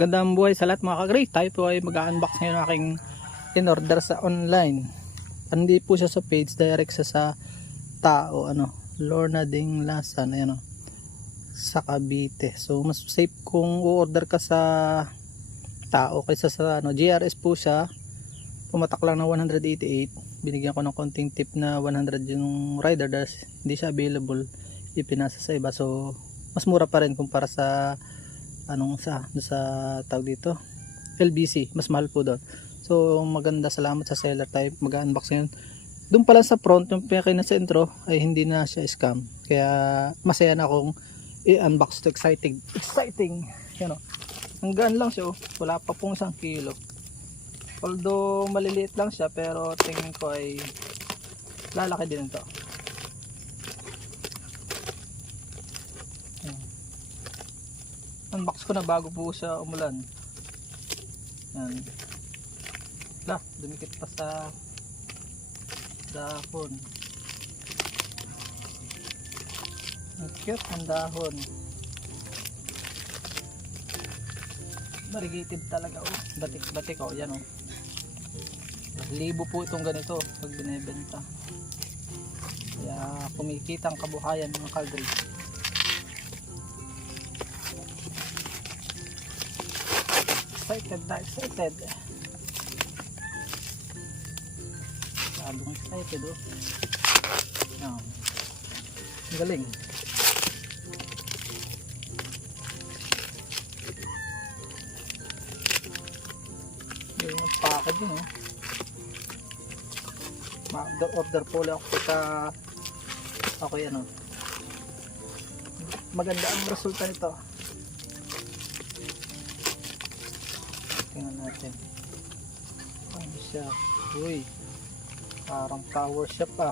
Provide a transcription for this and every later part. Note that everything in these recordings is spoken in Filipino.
Magandang buhay sa lahat mga ka-gray. Tayo po ay mag-unbox ngayon ng aking in-order sa online. Hindi po siya sa page, direct sa tao, Lorna Ding Lasan, ayan, sa Cavite. So mas safe kung u-order ka sa tao kaysa sa GRS po siya. Pumatak lang ng 188. Binigyan ko ng konting tip na 100 yung rider dahil hindi siya available, ipinasa sa iba. So mas mura pa rin kumpara sa sa tawag dito LBC, mas mahal po doon. So maganda, salamat sa seller. Tayo mag-unbox ngayon. Doon pala sa front, yung pinaka na sentro ay hindi na siya scam, kaya masaya na akong i-unbox to. Exciting hanggang lang siya, wala pa pong 1 kilo, although maliliit lang siya, pero tingin ko ay lalaki din ito. Unbox ko na bago po siya umulan. Yan. Dumikit pa sa dahon. Ang cute ang dahon. Variegated talaga, batik-batik, yan libo po itong ganito pag binebenta. Kaya kumikita ang kabuhayan mga ka-gray. Excited. Sabong excited, Yan. Galing. Yung package din, order po lang ako sa maganda ang resulta nito. Tingnan natin. Ano siya? Uy, parang power siya pa.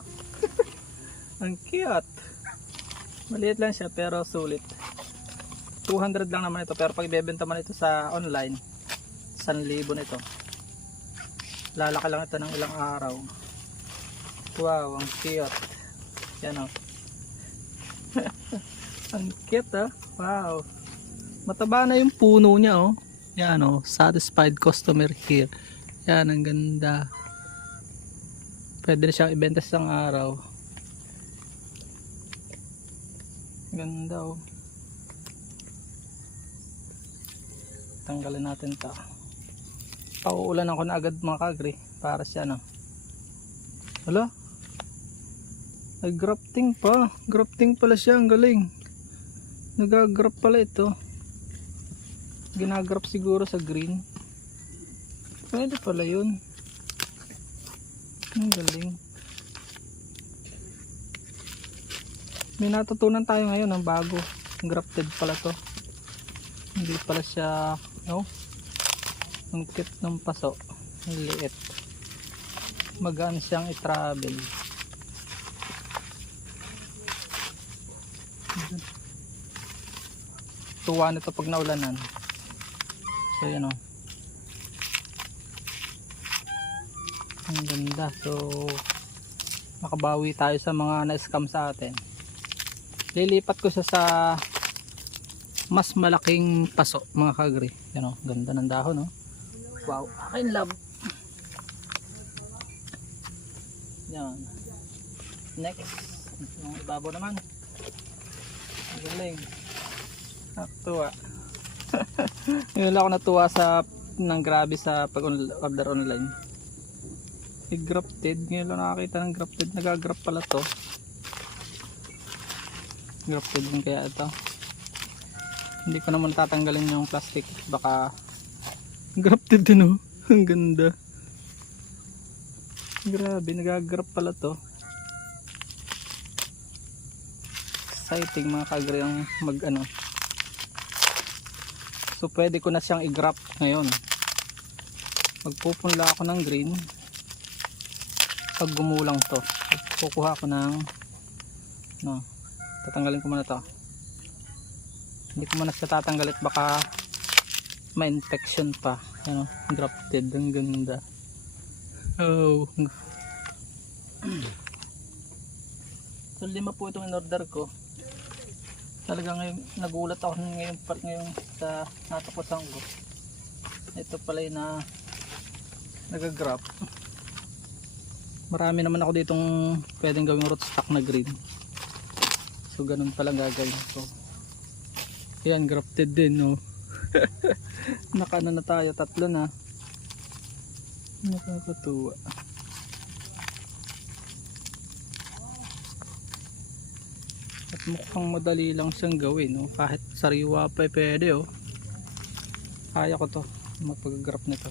Ang cute. Maliit lang siya pero sulit. 200 lang naman ito, pero pag ibebenta man ito sa online, 1,000 nito. Lalaki lang ito ng ilang araw. Wow, ang cute. Yan ang cute, wow. Mataba na yung puno niya, Yan, satisfied customer here. Yan, ang ganda. Pwede na siyang ibenta sa isang araw. Ganda, Tanggalin natin ito. Pauulan ako na agad mga ka-gray para siya, Hala, ay grafting pa. Grafting pala siya, ang galing. Nagagrap pala ito. Ginagrap siguro sa green. Pwede pala yun. Ang galing. May natutunan tayo ngayon ng bago. Grafted pala to. Hindi pala siya ang cute ng paso. Ang liit. Magaan siyang i-travel. Tuwa nito pag naulanan. So yan, ang ganda. So makabawi tayo sa mga na-scam sa atin. Lilipat ko siya sa mas malaking paso mga ka-gray. Yan, ganda ng dahon, Wow, akin love. Yan. Next, yung ibabaw naman. Ang galing. Natuwa. Ngayon lang ako natuwa ng grabe sa pag-order online. Grafted. Ngayon lang nakakita ng grafted. Nagagrap pala to. Grafted din kaya ito. Hindi ko naman tatanggalin yung plastic. Baka grafted din, Ang ganda. Grabe, nagagrap pala to. Exciting mga ka-gray ang So pwede ko na siyang i-grap ngayon. Magpupunla ako ng green. Pag gumulang to, kukuha ko ng tatanggalin ko muna to. Hindi ko muna siya tatanggalit, baka may infection pa. Grafted, ang ganda. So 5 po itong in-order ko. Talaga ngayon nagulat ako ngayon sa natapusan ko. Ito pala yung nagagrap. Marami naman ako ditong pwedeng gawing rootstock na green. So ganun pala gagawin ko. Yan, grafted din, no. Nakano na tayo, 3 na. Nakakatuwa. At mukhang madali lang siyang gawin, no? Kahit sariwa pa pwede, oh. Kaya ko to, magpag-grap nito.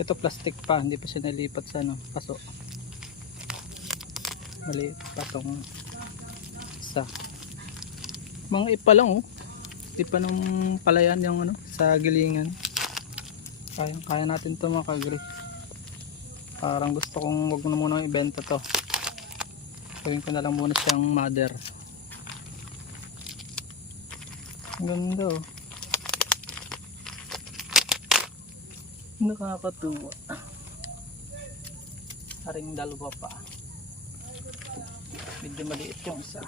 Ito plastic pa, hindi pa siya nalipat sa paso. Maliit pa tong isa. Mga ipa lang, oh. Ipa nung palayan yung sa gilingan. Kaya natin to mga kagri. Parang gusto kong wag na muna ibenta to. Gawin ko na lang muna siyang mother. Ang ganda, oh. Nakakatuwa. Haring dalawa pa. Medyo maliit yung isa.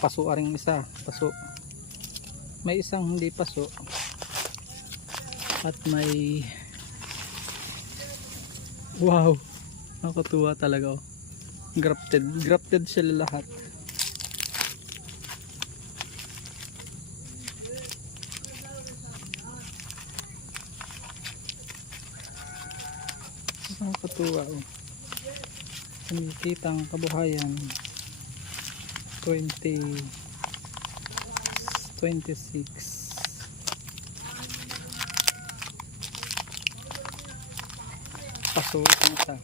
Paso aring isa. Paso. May isang hindi paso. At may... Wow! Nakakatuwa talaga, oh. Grafted sila lahat. Nakakatuwa, oh. Nakikita ang kabuhayan 2026 paso itong isa.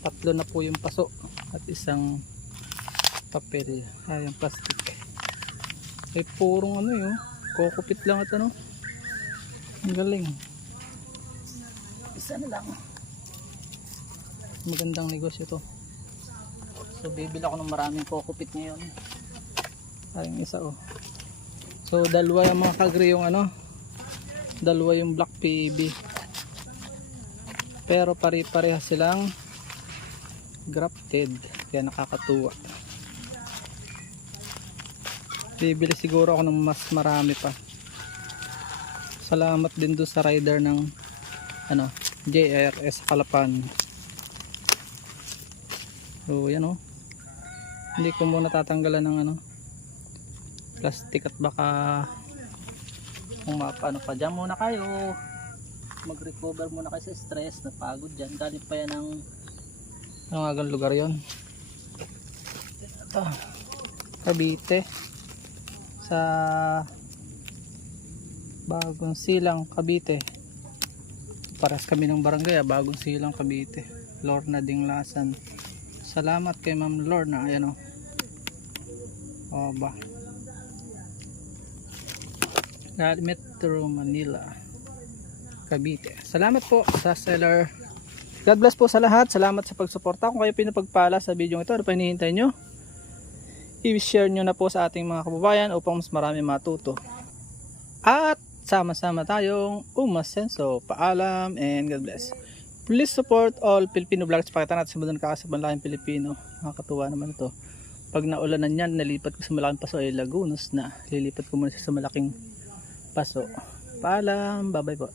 Tatlo na po yung paso at isang papel, yung plastic. Ay purong yun, kokopit lang at ang galing. Isa na lang. Magandang negosyo to. So bibili ako ng maraming kokopit ngayon. Ayun isa, oh. So dalawa yung mga kagri yung dalawa yung black PEB. Pero pare-parehas silang grafted. Kaya nakakatuwa. Bibili siguro ako ng mas marami pa. Salamat din doon sa rider ng JRS Kalapan. So yan, oh. Hindi ko muna tatanggalan ng plastic at baka kung mapaano pa dyan muna kayo, mag-recover muna kayo sa stress, napagod dyan. Galing pa yan ng agang lugar yon. Ito, Cavite, sa Bagong Silang, Cavite. Paras kami ng barangay, Bagong Silang, Cavite. Lorna Dinglasan. Salamat kay Ma'am Lorna. Ayan, oh. O ba, Metro Manila, Cavite. Salamat po sa seller. God bless po sa lahat. Salamat sa pagsuporta. Kung kayo pinapagpala sa video ito, ano pa hinihintay nyo? I-share nyo na po sa ating mga kababayan upang mas marami matuto. At sama-sama tayong umasenso. Paalam and God bless. Please support all Filipino vlogs. Pakita natin sa mga nakakasabanlaking Pilipino. Nakakatuwa naman ito. Pag naulanan yan, nalipat ko sa malaking paso ay lagunos na. Lilipat ko muna siya sa malaking paso. Paalam. Bye bye po.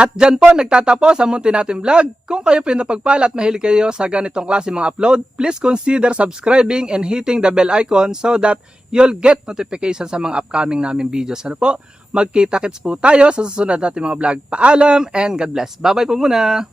At dyan po nagtatapos ang munti natin vlog. Kung kayo pinapagpala at mahilig kayo sa ganitong klase mga upload, please consider subscribing and hitting the bell icon so that you'll get notification sa mga upcoming namin videos. Ano po? Magkita-kits po tayo sa susunod natin mga vlog. Paalam and God bless. Bye bye po muna.